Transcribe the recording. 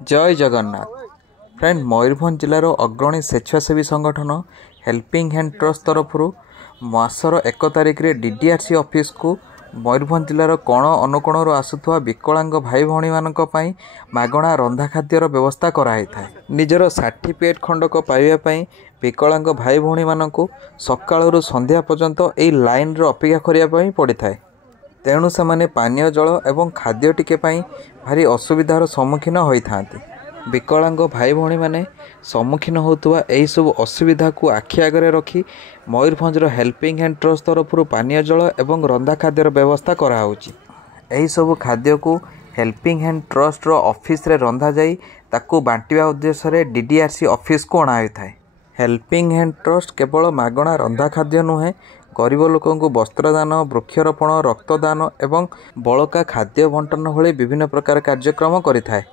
जय जगन्नाथ फ्रेंड मयूरभंज जिलार अग्रणी स्वेच्छासेवी संगठन हेल्पिंग हैंड ट्रस्ट तरफ मासर 1 तारिख रे डीडीआरसी ऑफिस को मयूरभंज जिलार कोण अनुकोणर आसुवा विकलांग भाई भौणी मानक पई मागणा रंधा खाद्यर व्यवस्था कराई थाए। निजर सर्टिफिकेट खंडक पाइबा विकलांग भाई भौणी मानक सकाळु संध्या पर्यंत एई लाइन रे अपेक्षा करिया पड़ी थाए। तेणु से पानीय जल एवं खाद्य टिके भारी असुविधार सम्मुखीन होता। विकलांग भाई भौणी माने सम्मुखीन होतुवा एही सब असुविधा को आखि आगे रखी मयूरभंजर हेल्पिंग हैंड ट्रस्ट तरफ पानीय जल एवं रंधा खाद्यर व्यवस्था कराउची। एही सब खाद्य को हेल्पिंग हैंड ट्रस्ट ऑफिस रे रंधा जाई ताकू बांटिबा उद्देश्य रे डीडीआरसी ऑफिस को अणा होइथाय। हेल्पिंग हैंड ट्रस्ट केवल मागणा रंधा खाद्य नुहे, गरीब लोकों को वस्त्रदान, वृक्षरोपण, रक्तदान एवं बलका खाद्य बंटन भली विभिन्न प्रकार कार्यक्रम करिथाय।